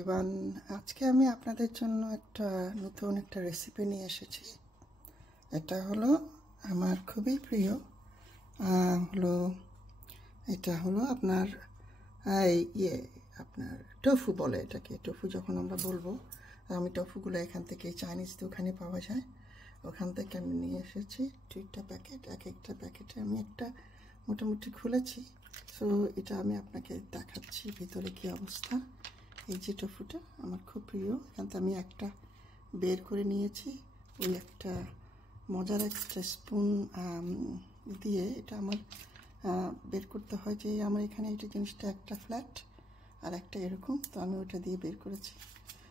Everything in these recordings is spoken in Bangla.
এভরিওয়ান, আজকে আমি আপনাদের জন্য নতুন একটা রেসিপি নিয়ে এসেছি। এটা হলো আমার খুবই প্রিয় হলো এটা হলো আপনার আপনার টোফু বলে এটাকে। টোফু যখন আমরা বলবো, আমি টোফুগুলো এখান থেকে চাইনিজ দোকানে পাওয়া যায়, ওখান থেকে আমি নিয়ে এসেছি 2টা প্যাকেট। এক একটা প্যাকেটে আমি একটা মোটামুটি খুলেছি। সো এটা আমি আপনাকে দেখাচ্ছি ভিতরে কি অবস্থা। এই যে টোফুটা আমার খুব প্রিয়, এখান থেকে আমি একটা বের করে নিয়েছি। ওই একটা মজার একটা স্পুন দিয়ে এটা আমার বের করতে হয়, যে আমার এখানে এটা জিনিসটা একটা ফ্ল্যাট আর একটা এরকম, তো আমি ওটা দিয়ে বের করেছি।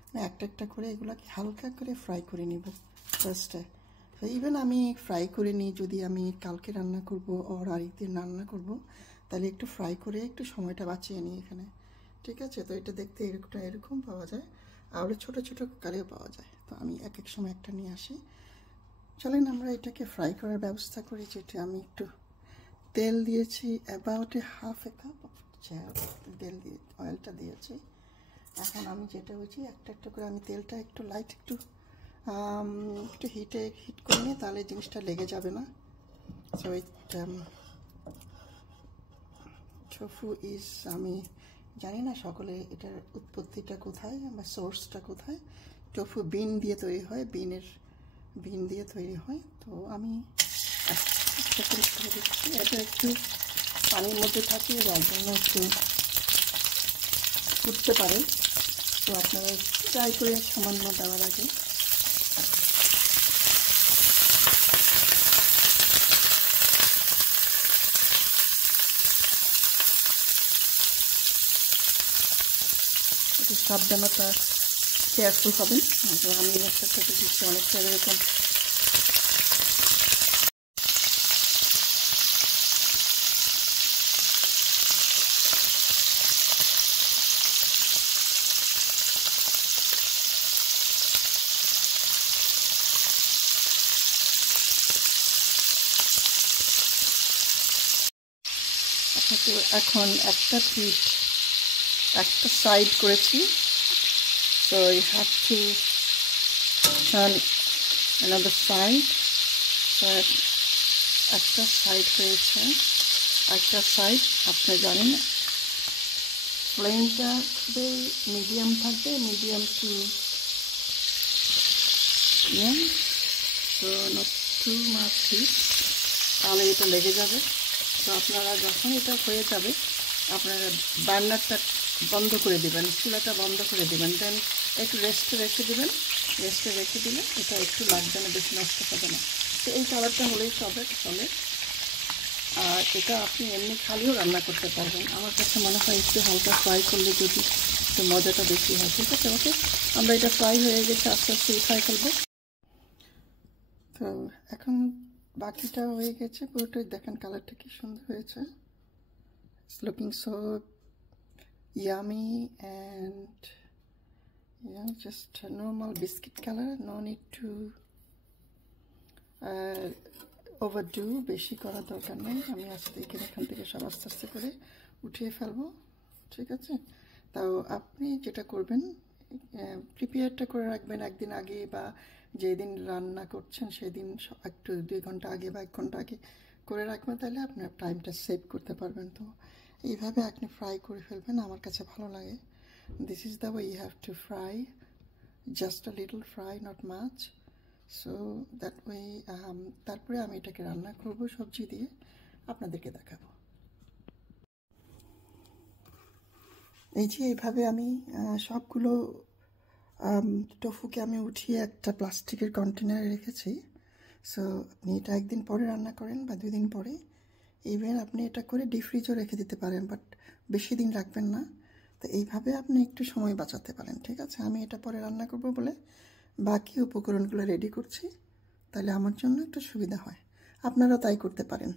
আমি একটা একটা করে এগুলোকে হালকা করে ফ্রাই করে নিব ফার্স্টে। তো ইভেন আমি ফ্রাই করে নিই, যদি আমি কালকে রান্না করব আর আরেকদিন রান্না করব, তাহলে একটু ফ্রাই করে একটু সময়টা বাঁচিয়ে নিই এখানে, ঠিক আছে। তো এটা দেখতে এরকম পাওয়া যায়, আর ছোটো ছোটো কারেও পাওয়া যায়। তো আমি এক এক সময় একটা নিয়ে আসি। চলেন আমরা এটাকে ফ্রাই করার ব্যবস্থা করি। যেটা আমি একটু তেল দিয়েছি, অ্যাবাউট হাফ এ কাপ তেল দিয়ে অয়েলটা দিয়েছি। এখন আমি যেটা হয়েছি একটা একটা করে আমি তেলটা একটু লাইট একটু হিট করে নিই, তাহলে জিনিসটা লেগে যাবে না। সো টোফু আমি জানি না সকলে এটার উৎপত্তিটা কোথায় বা সোর্সটা কোথায়। টোফু বিন দিয়ে তৈরি হয়, বিন দিয়ে তৈরি হয়। তো আমি একটা করে দিচ্ছি। এটা একটু পানির মধ্যে থাকে, যার জন্য একটু ফুটতে পারে। তো আপনারা ট্রাই করে সামান্য দেওয়ার আগে একটু সাবধানতা কেয়ারফুল হবেন। আমি একটা থেকে দিচ্ছি অনেকটা এরকম আপনাকে এখন একটা সাইড করেছি। So you have to turn another side. So একটা সাইড হয়েছে, একটা সাইড আপনি জানেন ফ্লেমটা খুবই মিডিয়াম থাকবে, medium to not too much heat, তাহলে এটা লেগে যাবে। তো আপনারা যখন এটা হয়ে যাবে, আপনারা বার্নারটা বন্ধ করে দেবেন, চুলাটা বন্ধ করে দেবেন, দেন একটু রেস্টে রেখে দিলে এটা একটু লাগবে না, বেশি নষ্ট হবে না। তো এই কালারটা হলেই চলে। আর এটা আপনি এমনি খালিও রান্না করতে পারবেন। আমার কাছে মনে হয় একটু হালকা ফ্রাই করলে যদি একটু মজাটা বেশি হয়। ঠিক আছে, ওকে, আমরা এটা ফ্রাই হয়ে গেছে, আস্তে আস্তে উঠাই ফেলবো। তো এখন বাকিটা হয়ে গেছে পুরোটাই, দেখেন কালারটা কি সুন্দর হয়েছে। It's looking so yummy and just a normal biscuit color, no need to overdo, বেশি করার দরকার নেই। আমি এখান থেকে সব আস্তে আস্তে করে উঠিয়ে ফেলবো, ঠিক আছে। তাও আপনি যেটা করবেন, প্রিপেয়ারটা করে রাখবেন একদিন আগে, বা যেদিন রান্না করছেন সেদিন একটু 2 ঘন্টা আগে বা 1 ঘন্টা আগে করে রাখবেন, তাহলে আপনার টাইমটা সেভ করতে পারবেন। তো এইভাবে আপনি ফ্রাই করে ফেলবেন, আমার কাছে ভালো লাগে। This is the way you have to fry, just a little fry, not much. So that way তারপরে আমি এটাকে রান্না করব সবজি দিয়ে, আপনাদেরকে দেখাবো। এই যে এইভাবে আমি সবগুলো টোফুকে আমি উঠিয়ে একটা প্লাস্টিকের কন্টেনারে রেখেছি। সো আপনি এটা একদিন পরে রান্না করেন বা 2 দিন পরে, ইভেন আপনি এটা করে ডিপ ফ্রিজও রেখে দিতে পারেন, বাট বেশি দিন রাখবেন না। তো এইভাবে আপনি একটু সময় বাঁচাতে পারেন, ঠিক আছে। আমি এটা পরে রান্না করব বলে বাকি উপকরণগুলো রেডি করছি, তাহলে আমার জন্য একটু সুবিধা হয়। আপনারাও তাই করতে পারেন।